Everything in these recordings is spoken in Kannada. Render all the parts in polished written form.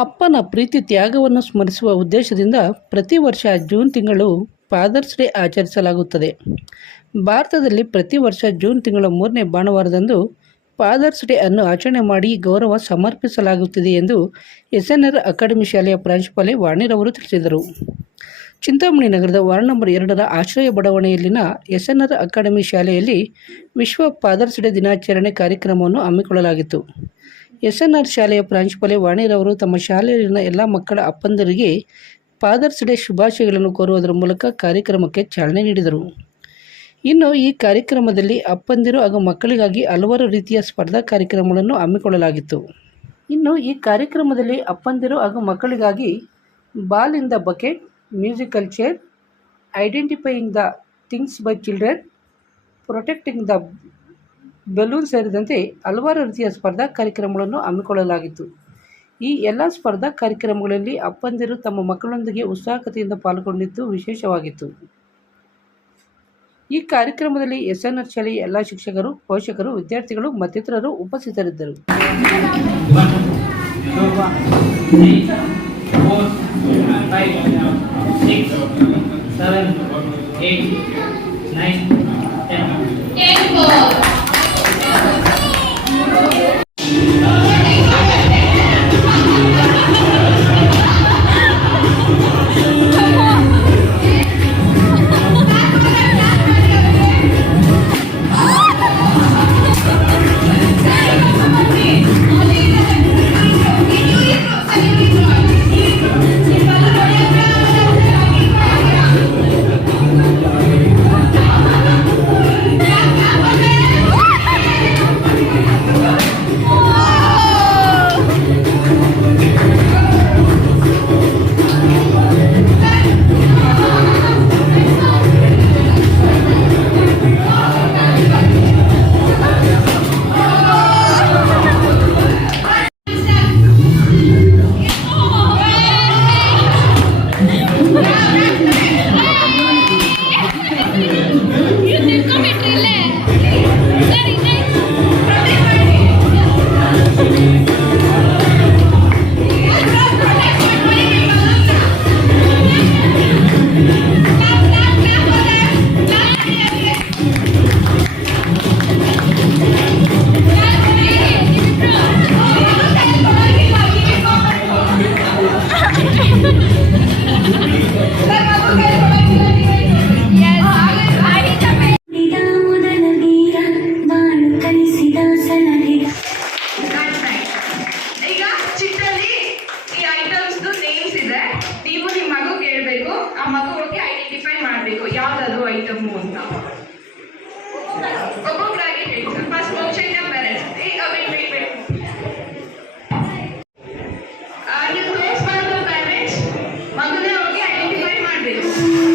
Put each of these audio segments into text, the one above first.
ಅಪ್ಪನ ಪ್ರೀತಿ ತ್ಯಾಗವನ್ನು ಸ್ಮರಿಸುವ ಉದ್ದೇಶದಿಂದ ಪ್ರತಿ ವರ್ಷ ಜೂನ್ ತಿಂಗಳು ಫಾದರ್ಸ್ ಡೇ ಆಚರಿಸಲಾಗುತ್ತದೆ. ಭಾರತದಲ್ಲಿ ಪ್ರತಿ ವರ್ಷ ಜೂನ್ ತಿಂಗಳ 3ನೇ ಭಾನುವಾರದಂದು ಫಾದರ್ಸ್ ಡೇ ಅನ್ನು ಆಚರಣೆ ಮಾಡಿ ಗೌರವ ಸಮರ್ಪಿಸಲಾಗುತ್ತಿದೆ ಎಂದು ಎಸ್ಎನ್ಆರ್ ಅಕಾಡೆಮಿ ಶಾಲೆಯ ಪ್ರಾಂಶುಪಾಲೆ ವಾಣಿರವರು ತಿಳಿಸಿದರು. ಚಿಂತಾಮಣಿ ನಗರದ ವಾರ್ಡ್ ನಂಬರ್ 2ರ ಆಶ್ರಯ ಬಡಾವಣೆಯಲ್ಲಿನ ಎಸ್ಎನ್ಆರ್ ಅಕಾಡೆಮಿ ಶಾಲೆಯಲ್ಲಿ ವಿಶ್ವ ಫಾದರ್ಸ್ ಡೇ ದಿನಾಚರಣೆ ಕಾರ್ಯಕ್ರಮವನ್ನು ಹಮ್ಮಿಕೊಳ್ಳಲಾಗಿತ್ತು. ಎಸ್ಎನ್ಆರ್ ಶಾಲೆಯ ಪ್ರಾಂಶುಪಾಲೆ ವಾಣಿರವರು ತಮ್ಮ ಶಾಲೆಯಲ್ಲಿನ ಎಲ್ಲ ಮಕ್ಕಳ ಅಪ್ಪಂದಿರಿಗೆ ಫಾದರ್ಸ್ ಡೇ ಶುಭಾಶಯಗಳನ್ನು ಕೋರುವುದರ ಮೂಲಕ ಕಾರ್ಯಕ್ರಮಕ್ಕೆ ಚಾಲನೆ ನೀಡಿದರು. ಇನ್ನು ಈ ಕಾರ್ಯಕ್ರಮದಲ್ಲಿ ಅಪ್ಪಂದಿರು ಹಾಗೂ ಮಕ್ಕಳಿಗಾಗಿ ಹಲವಾರು ರೀತಿಯ ಸ್ಪರ್ಧಾ ಕಾರ್ಯಕ್ರಮಗಳನ್ನು ಹಮ್ಮಿಕೊಳ್ಳಲಾಗಿತ್ತು. ಇನ್ನು ಈ ಕಾರ್ಯಕ್ರಮದಲ್ಲಿ ಅಪ್ಪಂದಿರು ಹಾಗೂ ಮಕ್ಕಳಿಗಾಗಿ ball in the bucket, musical chair, identifying the things by children, protecting the balloon ಸೇರಿದಂತೆ ಹಲವಾರು ರೀತಿಯ ಸ್ಪರ್ಧಾ ಕಾರ್ಯಕ್ರಮಗಳನ್ನು ಹಮ್ಮಿಕೊಳ್ಳಲಾಗಿತ್ತು. ಈ ಎಲ್ಲ ಸ್ಪರ್ಧಾ ಕಾರ್ಯಕ್ರಮಗಳಲ್ಲಿ ಅಪ್ಪಂದಿರು ತಮ್ಮ ಮಕ್ಕಳೊಂದಿಗೆ ಉತ್ಸಾಹಕತೆಯಿಂದ ಪಾಲ್ಗೊಂಡಿದ್ದು ವಿಶೇಷವಾಗಿತ್ತು. ಈ ಕಾರ್ಯಕ್ರಮದಲ್ಲಿ ಎಸ್ಎನ್ಆರ್ ಶಾಲೆಯ ಎಲ್ಲ ಶಿಕ್ಷಕರು, ಪೋಷಕರು, ವಿದ್ಯಾರ್ಥಿಗಳು ಮತ್ತಿತರರು ಉಪಸ್ಥಿತರಿದ್ದರು. ಮಗುವಿಗೆ ಐಡೆಂಟಿಫೈ ಮಾಡಬೇಕು ಯಾವ್ದಾದ್ರು ಐಟಮ್ ಅಂತ ಒಬ್ಬೊಬ್ಬರಾಗಿ ಹೇಳ್ತಾರೆ. ಫಸ್ಟ್ ಮೋಕ್ಷಿತ ಪೇರೆಂಟ್ಸ್ ನೀವು ಕ್ಲೋಸ್ ಮಾಡಿದ ಪೇರೆಂಟ್ಸ್ ಮಗುನೇ ಹೋಗಿ ಐಡೆಂಟಿಫೈ ಮಾಡಬೇಕು.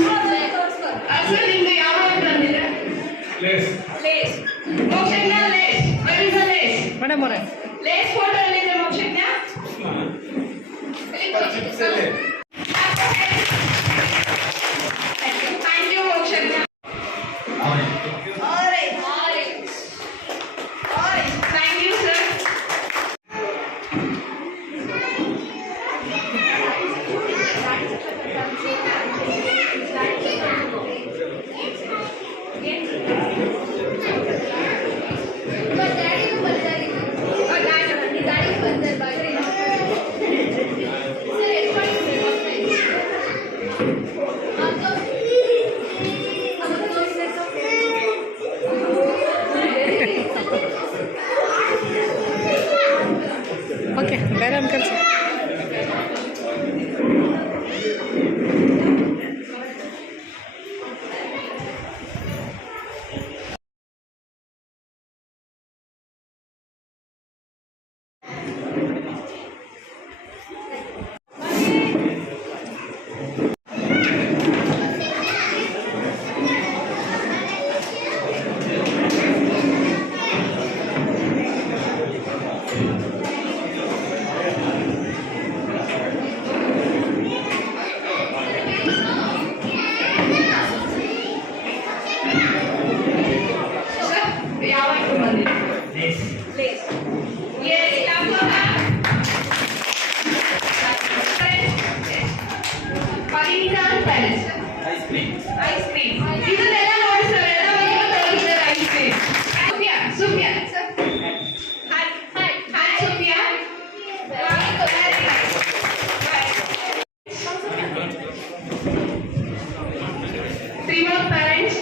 Shrikant parents. Ice cream. ಇದನ್ನೆಲ್ಲ ನೋಡಿ ಸರ್ ಎಲ್ಲ ತೋರಿಸ್ತಾರೆ ice cream. Sophia. Hi, Sophia. Very nice. Three more parents.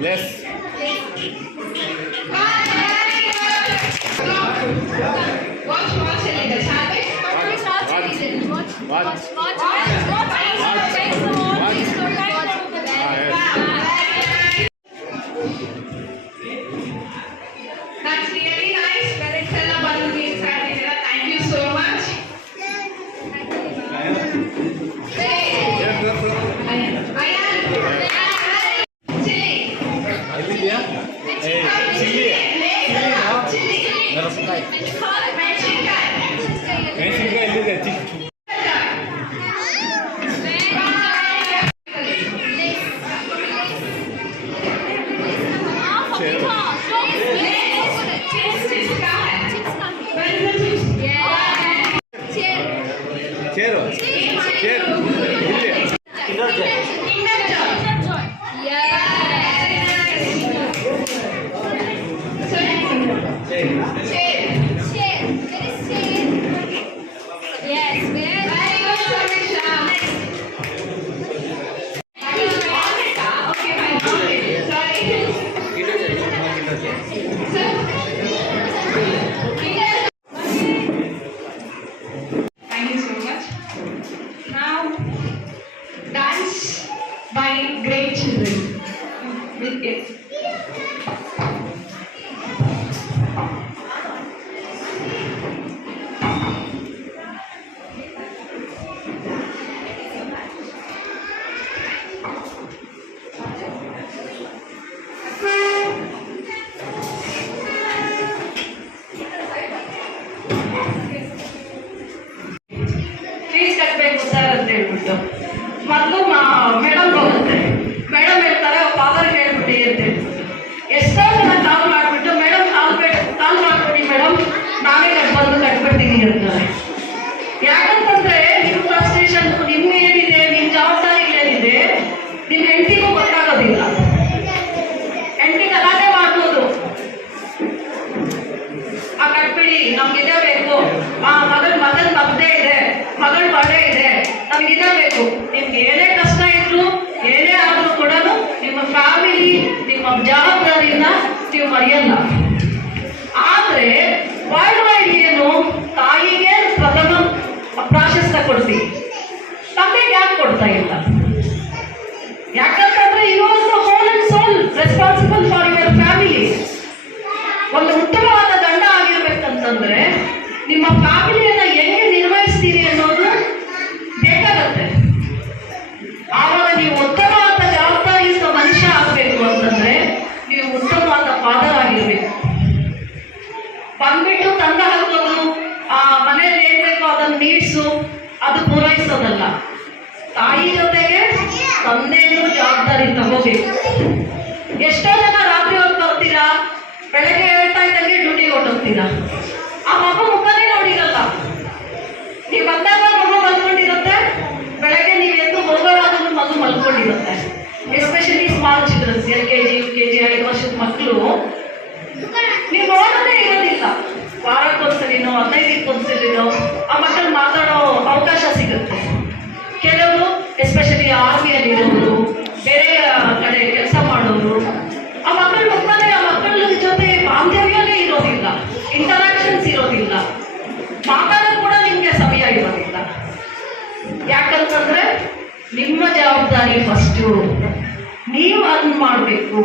Yes. That's really nice. Parents ಎಲ್ಲ ಬಂದು games ಆಡ್ತಿದ್ದೀರಾ. Thank you so much. Thank you so much. Now, dance by great children. With it. Fees ಕಟ್ಟಬೇಕು ಸರ್ ಅಂತ ಹೇಳ್ಬಿಟ್ಟು ಮೊದಲು ಮೇಡಮ್ ಹೋಗುತ್ತೆ. ಮೇಡಮ್ ಹೇಳ್ತಾರೆ ಫಾದರ್ ಹೇಳ್ಬಿಟ್ಟು ಅಂತ ಹೇಳ್ಬಿಟ್ಟು ಎಷ್ಟು ನಮಗಿದ ಬೇಕು. ನಿಮ್ಗೆ ಏನೇ ಕಷ್ಟ ಇದ್ರು ಏನೇ ಆದ್ರೂ ಕೂಡ ನಿಮ್ಮ ಫ್ಯಾಮಿಲಿ ನಿಮ್ಮ ಜವಾಬ್ದಾರಿಯನ್ನ ನೀವು ಮರೆಯಲ್ಲ. ಆದ್ರೆ ವರ್ಲ್ಡ್ ವೈಡ್ ಏನು ತಾಯಿಗೆ ಪ್ರಥಮ ಪ್ರಾಶಸ್ತ್ಯ ಕೊಡ್ತೀವಿ, ತಂದೆಗೆ ಯಾಕೆ ಕೊಡ್ತಾ ಇಲ್ಲ? ಯಾಕಂತಂದ್ರೆ you are the whole and sole responsible for your family. ಒಂದು ಉತ್ತಮವಾದ ಗಂಡ ಆಗಿರ್ಬೇಕಂತಂದ್ರೆ ನಿಮ್ಮ ಫ್ಯಾಮಿಲಿಯನ್ನ ಹೆಂಗೆ ನಿರ್ವಹಿಸ್ತೀರಿ ಅನ್ನೋದು ಬೇಕಾಗತ್ತೆ. ಆವಾಗ ನೀವು ಉತ್ತಮವಾದ ಜವಾಬ್ದಾರಿಯುತ ಮನುಷ್ಯ ಆಗ್ಬೇಕು ಅಂತಂದ್ರೆ ನೀವು ಉತ್ತಮವಾದ ಫಾದರ್ ಆಗಿರ್ಬೇಕು. ಬಂದ್ಬಿಟ್ಟು ತಂದ ಹಾಕೋದು, ಆ ಮನೆಯಲ್ಲಿ ಏನ್ ಬೇಕೋ ಅದನ್ನು ನೀಡ್ಸು, ಅದು ಪೂರೈಸೋದಲ್ಲ. ತಾಯಿ ಜೊತೆಗೆ ತಂದೆಯೂ ಜವಾಬ್ದಾರಿ ತಗೋಬೇಕು. ಎಷ್ಟೋ ಜನ ರಾತ್ರಿ ಹೊತ್ತು ಬರ್ತೀರಾ, ಬೆಳಗ್ಗೆ ಹೇಳ್ತಾ ಇದ್ದಂಗೆ ಡ್ಯೂಟಿಗೆ ಹೊಟ್ಟೋಗ್ತೀರಾ, ಆ ಮಗು ಮುಖನೇ ನೋಡಿರಲ್ಲ. ನೀವು ಬಂದಾಗ ಮಗು ಮಲ್ಕೊಂಡಿರುತ್ತೆ, ಬೆಳಗ್ಗೆ ನೀವು ಎದ್ದು ಹೋಗೋವಾಗಲೂ ಮಗು ಮಲ್ಕೊಂಡಿರುತ್ತೆ. Especially small childrens, LKG UKG 5 ವರ್ಷದ ಮಕ್ಕಳು ನೀವು ನೋಡೋದೇ ಇರೋದಿಲ್ಲ. ವಾರಕ್ಕೊಂದ್ಸಲಿನೋ 15 ಆ ಮಕ್ಕಳು ಮಾತಾಡೋ ಅವಕಾಶ ಸಿಗುತ್ತೆ. ಕೆಲವರು ಎಸ್ಪೆಷಲಿ ಆರ್ಮಿಯಲ್ಲಿ ಇರೋರು, ಬೇರೆ ಕಡೆ ಕೆಲಸ ಮಾಡೋರು, ಆ ಮಕ್ಕಳ ಮುಖಾನೆ ಆ ಮಕ್ಕಳ ಜೊತೆ ಬಾಂಧವ್ಯನೇ ಇರೋದಿಲ್ಲ, ಇಂಟರಾಕ್ಷನ್ಸ್ ಇರೋದಿಲ್ಲ, ಮಾತಾಡೋದು ಕೂಡ ನಿಮಗೆ ಸಮಯ ಇರೋದಿಲ್ಲ. ಯಾಕಂತಂದ್ರೆ ನಿಮ್ಮ ಜವಾಬ್ದಾರಿ ಫಸ್ಟು. ನೀವು ಅರ್ನ್ ಮಾಡಬೇಕು,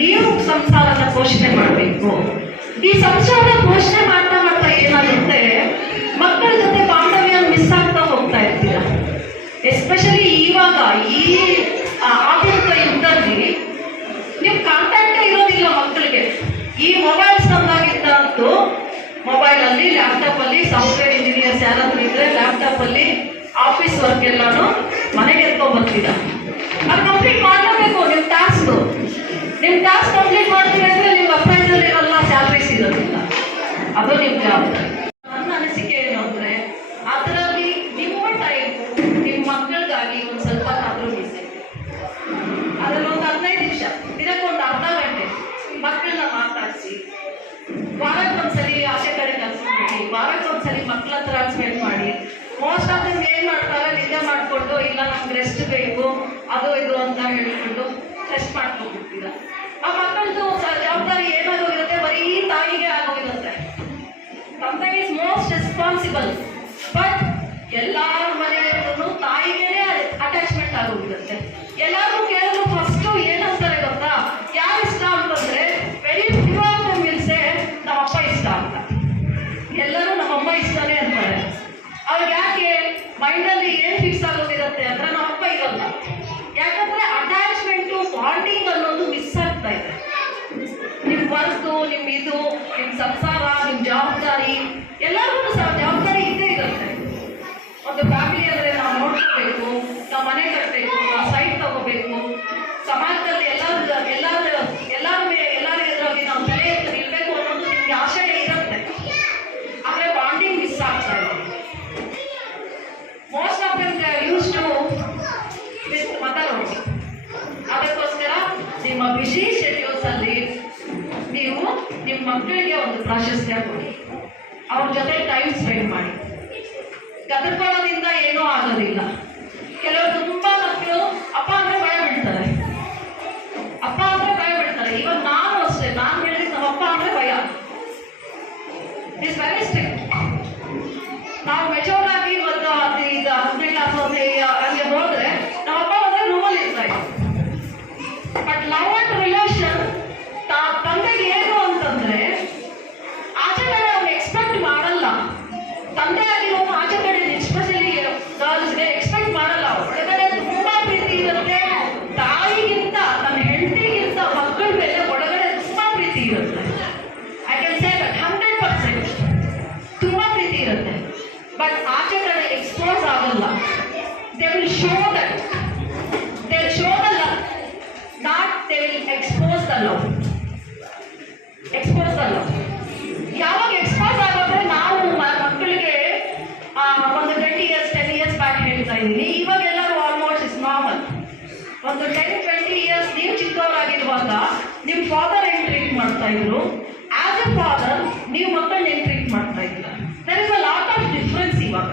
ನೀವು ಸಂಸಾರನ ಪೋಷಣೆ ಮಾಡಬೇಕು. ಈ ಸಂಸಾರ ಪೋಷಣೆ ಮಾಡ್ತಾ ಮಾಡ್ತಾ ಏನಾಗುತ್ತೆ, ಮಕ್ಕಳ ಜೊತೆ ಬಾಂಧವ್ಯ ಮಿಸ್ ಆಗ್ತಾ ಹೋಗ್ತಾ ಇರ್ತೀರ. ಎಸ್ಪೆಷಲಿ ಇವಾಗ ಈ ಆಧುನಿಕ ಯುಗದಲ್ಲಿ ನೀವು ಕಾಂಟ್ಯಾಕ್ಟೇ ಇರೋದಿಲ್ಲ ಮಕ್ಕಳಿಗೆ. ಈ ಮೊಬೈಲ್ಸ್ ಬಂದಾಗಿದ್ದಂತೂ ಮೊಬೈಲಲ್ಲಿ, ಲ್ಯಾಪ್ಟಾಪಲ್ಲಿ ಸಾಫ್ಟ್ವೇರ್ ಇಂಜಿನಿಯರ್ಸ್ ಯಾರಾದ್ರೂ ಇದ್ರೆ ಲ್ಯಾಪ್ಟಾಪಲ್ಲಿ ಆಫೀಸ್ ವರ್ಕ್ ಎಲ್ಲಾನು ಮನೆಗೆ ಎತ್ಕೊಂಡ್ ಬರ್ತೀರ. ಅದು ಕಂಪ್ಲೀಟ್ ಮಾಡಲೇಬೇಕು. ನಿಮ್ಮ ಟಾಸ್ಕ್ ಕಂಪ್ಲೀಟ್ ಮಾಡ್ತೀವಿ ಅಂದ್ರೆ ನಿಮ್ಗೆ ಅಪ್ರೈಸಲ್ ಇರಲ್ಲ, ಸ್ಯಾಲ್ರೀಸ್ ಇರೋದಿಲ್ಲ. ಅದು ನಿಮ್ಮ ಜವಾಬ್ದಾರಿ. ನನ್ನ ಅನಿಸಿಕೆ ಏನು ಅಂದ್ರೆ ಅದರಲ್ಲಿ ನಿಮ್ಮ ಟೈಮ್ ನಿಮ್ಮ ಮಕ್ಕಳಿಗಾಗಿ ಒಂದು ಸ್ವಲ್ಪ ಆದ್ರೂ ಮೀಸೈತೆ. ಅದರಲ್ಲಿ ಒಂದು 15 ನಿಮಿಷ, ದಿನಕ್ಕೊಂದು ಅರ್ಧ ಗಂಟೆ ಮಕ್ಕಳನ್ನ ಮಾತಾಡಿಸಿ, ವಾರಕ್ಕೊಂದ್ಸಲಿ ಆಚೆ ಕಡೆ ಕಲ್ಸ್ಬಿಡಿ, ವಾರಕ್ಕೊಂದ್ಸಲಿ ಮಕ್ಕಳ ಹತ್ರ ಸ್ಪೆಂಡ್ ಮಾಡಿ. ಮೋಸ್ಟ್ ಆಫ್ ದಮ್ ಏನ್ ಮಾಡ್ತಾರೆ, ನಿದ್ದೆ ಮಾಡ್ಕೊಂಡು ಇಲ್ಲ ನಮ್ಗೆ ರೆಸ್ಟ್ ಬೇಕು ಅದು ಇದು ಅಂತ ಹೇಳ್ಕೊಂಡು ರೆಸ್ಟ್ ಮಾಡ್ಕೊಂಡ್ಬಿಡ್ತೀರ. ಆ ಮಕ್ಕಳದು ಜವಾಬ್ದಾರಿ ಏನಾಗೋಗಿರುತ್ತೆ, ಬರೀ ತಾಯಿಗೆ ಆಗೋಗಿರುತ್ತೆ. ತಂದೆ ಇಸ್ ಮೋಸ್ಟ್ ರೆಸ್ಪಾನ್ಸಿಬಲ್, ಬಟ್ ಎಲ್ಲಾರ ಮನೆಯಲ್ಲೂ ತಾಯಿಗೇನೆ ಅಟ್ಯಾಚ್ಮೆಂಟ್ ಆಗೋಗಿರುತ್ತೆ. ಎಲ್ಲಾರು ಕೇಳಲು ಫಸ್ಟು ಏನಂತಾರೆ ಗೊತ್ತಾ, ಯಾರು ಇಷ್ಟ ಅಂತಂದ್ರೆ very few of them will say ನಮ್ಮಪ್ಪ ಇಷ್ಟ ಅಂತ. ಎಲ್ಲರೂ ನಮ್ಮಮ್ಮ ಇಷ್ಟನೇ ಅಂತಾರೆ. ಅವ್ರಿಗೆ ಯಾಕೆ ಮೈಂಡಲ್ಲಿ ಏನು ಫಿಕ್ಸ್ ಆಗೋಗಿರುತ್ತೆ ಅಂದ್ರೆ ನಮ್ಮಪ್ಪ ಇರಲ್ಲ. ಯಾಕಂದ್ರೆ ಅಟ್ಯಾಚ್ಮೆಂಟು ಬಾಂಡಿಂಗ್ ಅನ್ನೋದು ಮಿಸ್ ಆಗ್ತಾ ಇದೆ. ನಿಮ್ಮ ವರ್ಕು, ನಿಮ್ಮ ಇದು, ನಿಮ್ಮ ಸಂಸಾರ, ನಿಮ್ಮ ಜವಾಬ್ದಾರಿ, ಎಲ್ಲರಿಗೂ ಜವಾಬ್ದಾರಿ ಇದ್ದೇ ಇರುತ್ತೆ. ಒಂದು ಫ್ಯಾಮಿಲಿ ಅಂದರೆ ನಾವು ನೋಡ್ಕೋಬೇಕು, ನಾವು ಮನೆ ಕಟ್ಟಬೇಕು, ನಾವು ಸೈಟ್ ತಗೋಬೇಕು, ಸಮಾಜದಲ್ಲಿ ಎಲ್ಲರ ಎದುರಾಗಿ ನಾವು ತಲೆ ಎತ್ತು ನಿಲ್ಬೇಕು ಅನ್ನೋದು ನಿಮ್ಗೆ ಆಶಯ ಇರುತ್ತೆ. ಆದರೆ ಬಾಂಡಿಂಗ್ ಮಿಸ್ ಆಗ್ತಾ ಇದೆ. Most of them used to with mother only. ಅದಕ್ಕೋಸ್ಕರ ನಿಮ್ಮ ಬಿಸಿ ಶೆಡ್ಯೂಲ್ಸ್ ಅಲ್ಲಿ ನೀವು ನಿಮ್ಮ ಮಕ್ಕಳಿಗೆ ಒಂದು ಪ್ರಾಶಸ್ತ್ಯ ಕೊಡಿ, ಅವ್ರ ಜೊತೆ ಟೈಮ್ ಸ್ಪೆಂಡ್ ಮಾಡಿ. ಗದರ್ಕೊಳ್ಳೋದ್ರಿಂದ ಏನೂ ಆಗೋದಿಲ್ಲ. ಕೆಲವರು ತುಂಬಾ ಮಕ್ಕಳು ಅಪ್ಪ ಅಂದ್ರೆ ಭಯ ಬೀಳ್ತಾರೆ. ಇವಾಗ ನಾನು ಅಷ್ಟೇ, ನಾನು ಹೇಳಿದ್ರೆ ನಮ್ಮ ಅಪ್ಪ ಅಂದ್ರೆ ಭಯ. It's very strict. ನಾವು ಮೆಚೂರ್ ಆಗಿ ಒಂದು 10ನೇ ಕ್ಲಾಸ್ ಹಂಗೆ ಹೋದ್ರೆ ನಮ್ಮಪ್ಪ ಅಂದ್ರೆ ರೂಮಲ್ಲಿ ಇರ್ತಾರೆ. ಬಟ್ ಲವ್ ಅಂಡ್ ರಿಲೇಷನ್ ತಂದೆಗೆ ಏನು ಅಂತಂದ್ರೆ ಆಚೆ ಕಡೆ ಅವ್ನು ಎಕ್ಸ್ಪೆಕ್ಟ್ ಮಾಡಲ್ಲ. ತಂದೆ ಆಗಿರೋನು ಆಚೆ ಕಡೆ ಎಸ್ಪೆಷಲಿ ಗರ್ಲ್ಸ್ಗೆ ಎಕ್ಸ್ಪೆಕ್ಟ್ ಮಾಡಲ್ಲ. ಒಳಗಡೆ ತುಂಬಾ ಪ್ರೀತಿ ಇರುತ್ತೆ. ತಾಯಿಗಿಂತ ತನ್ನ ಹೆಂಡತಿಗಿಂತ ಮಕ್ಕಳ ಮೇಲೆ ಒಳಗಡೆ ತುಂಬಾ ಪ್ರೀತಿ ಇರುತ್ತೆ. ಐ ಕ್ಯಾನ್ ಸೇ ದಟ್ 100% ತುಂಬಾ ಪ್ರೀತಿ ಇರುತ್ತೆ. ಬಟ್ ಆಚೆ ಕಡೆ ಎಕ್ಸ್ಪೋಸ್ ಆಗಲ್ಲ. They will show that, they will show the love, not they will expose the love. Expose the love ಯಾವಾಗ ಎಕ್ಸ್ಪೋಸ್ ಆಗೋದ್ರೆ, ನಾವು ಮಕ್ಕಳಿಗೆ ಒಂದು 10 years ಬ್ಯಾಕ್ ಹೇಳ್ತಾ ಇದ್ದೀನಿ. ಇವಾಗ ಎಲ್ಲರೂ ಆಲ್ಮೋಸ್ಟ್ ಇಸ್ ನಾರ್ಮಲ್. ಒಂದು 10-20 years ನೀವು ಚಿಕ್ಕವರಾಗಿರುವಾಗ ನಿಮ್ಮ ಫಾದರ್ ಹೆಂಗ್ ಟ್ರೀಟ್ ಮಾಡ್ತಾ ಇದ್ರು, ಆಸ್ ಎ ಫಾದರ್ ನೀವು ಮಕ್ಕಳನ್ನ ಹೆಂಗ್ ಟ್ರೀಟ್ ಮಾಡ್ತಾ ಇದ್ದೀರಾ. There is a lot of difference ಇವಾಗ.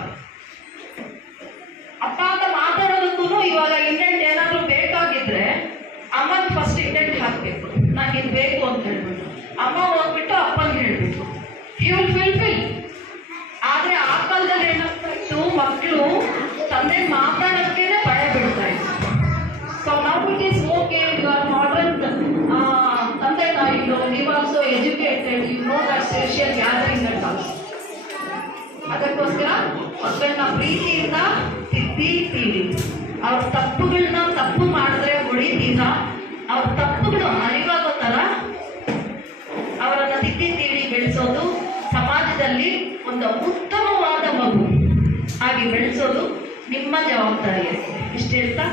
ಅಪ್ಪ ಅಂತ ಮಾತಾಡೋದಕ್ಕೂ ಇವಾಗ ಇಂಡೆಂಟ್ ಏನಾದರೂ ಬೇಕಾಗಿದ್ರೆ ಅಮ್ಮನ ಫಸ್ಟ್ ಇಂಡೆಂಟ್ ಹಾಕಬೇಕು, ನನಗೆ ಇದು ಬೇಕು ಅಂತ ಹೇಳ್ಬಿಟ್ಟು. ಅಮ್ಮ ಹೋಗ್ಬಿಟ್ಟು ಅಪ್ಪನಿಗೆ ಹೇಳ್ಬೇಕು, ಹಿ ವಿಲ್ ಫಿಲ್. ಆದರೆ ಆ ಕಾಲದಲ್ಲಿ ಏನಾಗ್ತಾ ಇತ್ತು, ಮಕ್ಕಳು ತಂದೆ ಮಾತಾಡೋಕ್ಕೇನೆ ಭಯ ಬೀಳ್ತಾ ಇತ್ತು. So now it is okay, you are modern ತಂದೆ ತಾಯಿಗಳು, ನೀವು also educated, you know that social gathering ಅಂತ. ಅದಕ್ಕೋಸ್ಕರ ಮಕ್ಕಳನ್ನ ಪ್ರೀತಿಯಿಂದ ತಿದ್ದಿ ಅವ್ರ ತಪ್ಪುಗಳನ್ನ ತಪ್ಪು ಮಾಡಿದ್ರೆ ಹೊಡಿತೀರ, ಅವ್ರ ತಪ್ಪುಗಳು ಅರಿವಾಗೋ ಥರ ಅವರನ್ನ ತಿದ್ದಿ ಬೆಳೆಸೋದು, ಸಮಾಜದಲ್ಲಿ ಒಂದು ಉತ್ತಮವಾದ ಮಗು ಆಗಿ ಬೆಳೆಸೋದು ನಿಮ್ಮ ಜವಾಬ್ದಾರಿಯಾಗಿದೆ. ಇಷ್ಟು ಹೇಳ್ತಾ